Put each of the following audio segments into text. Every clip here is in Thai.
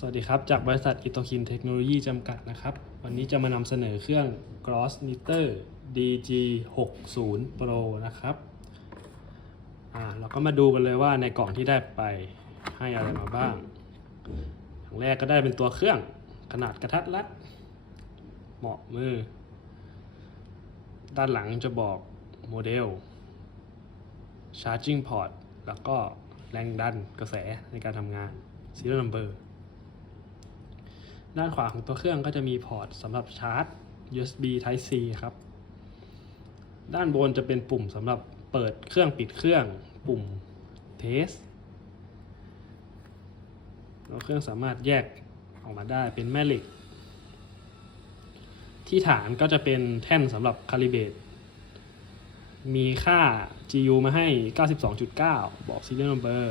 สวัสดีครับ จากบริษัทอิโตคินเทคโนโลยีจำกัดนะครับ วันนี้จะมานำเสนอเครื่อง Gross Meter DG 6 0 Pro นะครับอ่าเราก็มาดูกันเลยว่าในกล่องที่ได้ไปให้อะไรมาบ้าง อย่างแรกก็ได้เป็นตัวเครื่องขนาดกระทัดรัด เหมาะมือ ด้านหลังจะบอกโมเดล Charging Port แล้วก็แรงดันกระแสในการทำงาน Serial Number ด้านขวาของตัวเครื่องก็จะมีพอร์ตสำหรับชาร์จ USB Type C ครับ ด้านบนจะเป็นปุ่มสำหรับเปิดเครื่องปิดเครื่อง ปุ่ม Test แล้วเครื่องสามารถแยกออกมาได้เป็นแม่เหล็ก ที่ฐานก็จะเป็นแท่นสำหรับคาลิเบตมีค่า GU มาให้ 92.9 บอก serial number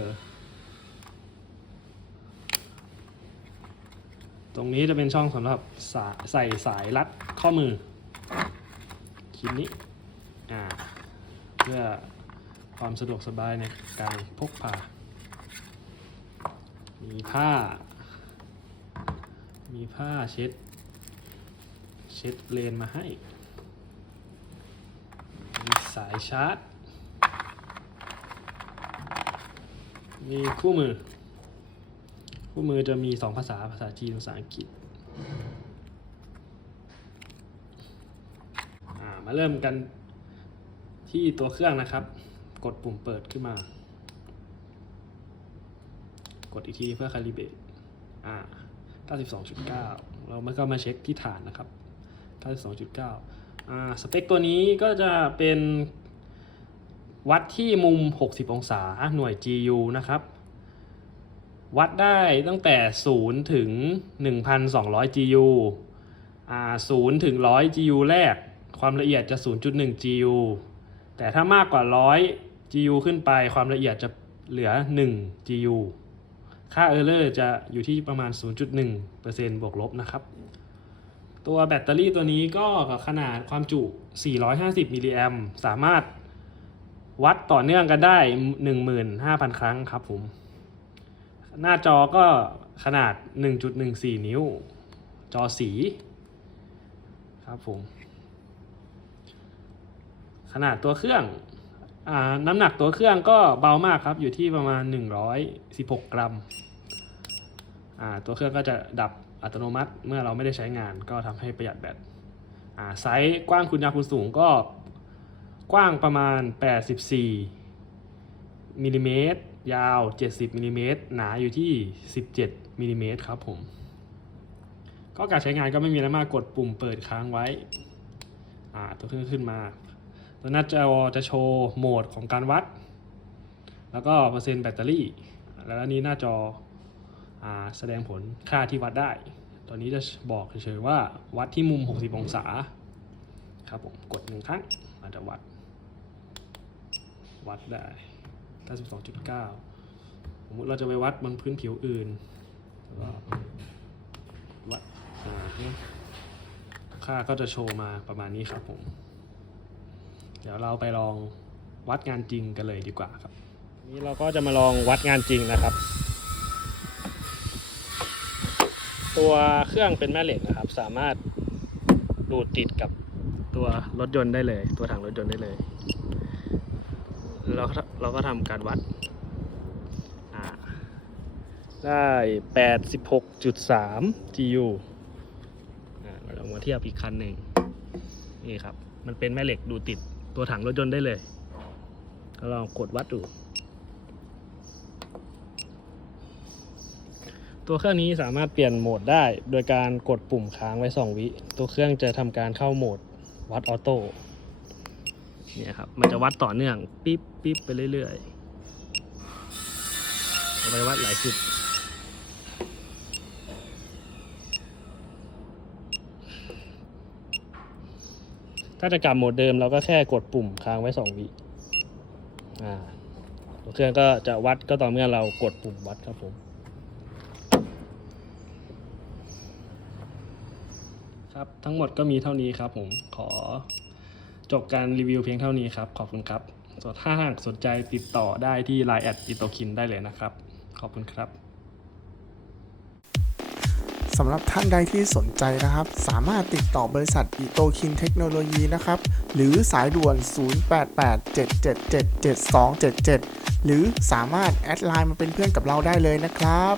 ตรงนี้จะเป็นช่องสำหรับสายใส่สายรัดข้อมือคลิปนี้อ่าเพื่อความสะดวกสบายในการพกพา มีผ้า มีผ้าเช็ด เช็ดเลนมาให้ มีสายชาร์จ มีคู่มือ คู่มือจะมี 2 ภาษา ภาษาจีน ภาษาอังกฤษ มาเริ่มกันที่ตัวเครื่องนะครับ กดปุ่มเปิดขึ้นมา กดอีกทีเพื่อคาลิเบตอ่า92.9 เราม่ก็มาเช็คที่ฐานนะครับ 92.9 อ่า สเปคตัวนี้ก็จะเป็นวัดที่มุม 60 องศา หน่วย GU นะครับ วัดได้ตั้งแต่ 0 ถึง 1,200 GU อ่า0ถึง 100 GU แรก ความละเอียดจะ 0.1 GU แต่ถ้ามากกว่า 100 GU ขึ้นไป ความละเอียดจะเหลือ 1 GU ค่า Error จะอยู่ที่ประมาณ 0.1%บวกลบนะครับ ตัวแบตเตอรี่ตัวนี้ก็กับขนาดความจุ 450 มิลลิแอมสามารถวัดต่อเนื่องกันได้ 15,000 ครั้งครับผม หน้าจอก็ขนาด 1.14 นิ้ว จอสี ครับผม ขนาดตัวเครื่องอน้ำหนักตัวเครื่องก็เบามากครับ อยู่ที่ประมาณ 116 กรัม ตัวเครื่องก็จะดับอัตโนมัติเมื่อเราไม่ได้ใช้งานก็ทำให้ประหยัดแบตไซส์กว้างคุณยาวคุณสูงก็กว้างประมาณ 84มิลลิเมตร ยาว 70มิลลิเมตรหนาอยู่ที่ 17มิลลิเมตรครับผม ก็การใช้งานก็ไม่มีอะไรมากกดปุ่มเปิดค้างไว้ อ่า ตัวเครื่องขึ้นมา ตัวหน้าจอจะโชว์โหมดของการวัด แล้วก็เปอร์เซ็นต์แบตเตอรี่ แล้วนี้หน้าจออาแสดงผลค่าที่วัดได้ตอนนี้จะบอกเฉยๆว่าวัดที่มุม 60 องศา ครับผม กดหนึ่งครั้งมันจะวัด วัดได้ 92.9 สมมติเราจะไปวัดบนพื้นผิวอื่นวก็วัดค่าก็จะโชว์มาประมาณนี้ครับผม เดี๋ยวเราไปลองวัดงานจริงกันเลยดีกว่าครับ นี้เราก็จะมาลองวัดงานจริงนะครับ ตัวเครื่องเป็นแม่เหล็กนะครับ สามารถดูดติดกับตัวรถยนต์ได้เลย ตัวถังรถยนต์ได้เลย เราก็เราก็ทำการวัด ได้ 86.3 GU เราลองมาเทียบอีกคันหนึ่งนี่ครับ มันเป็นแม่เหล็กดูติดตัวถังรถยนต์ได้เลยเราลองกดวัดดู ตัวเครื่องนี้สามารถเปลี่ยนโหมดได้ โดยการกดปุ่มค้างไว้ 2 วิ ตัวเครื่องจะทำการเข้าโหมดวัดออโต้ เนี่ยครับ มันจะวัดต่อเนื่อง ปิ๊บปิ๊บไปเรื่อยๆเอาไปวัดหลายจุดถ้าจะกลับโหมดเดิมเราก็แค่กดปุ่มค้างไว้2วิอ่าเครื่องก็จะวัดก็ต่อเมื่อเรากดปุ่มวัดครับผม ครับทั้งหมดก็มีเท่านี้ครับผมขอ จบการรีวิวเพียงเท่านี้ครับ ขอบคุณครับสถ้าหากสนใจติดต่อได้ที่ Line แอดอิโตคินได้เลยนะครับ ขอบคุณครับสำหรับท่านใดที่สนใจนะครับ สามารถติดต่อบริษัทอิโตคินเทคโนโลยีนะครับ หรือสายด่วน 0887777277 หรือสามารถแอดไลน์มาเป็นเพื่อนกับเราได้เลยนะครับ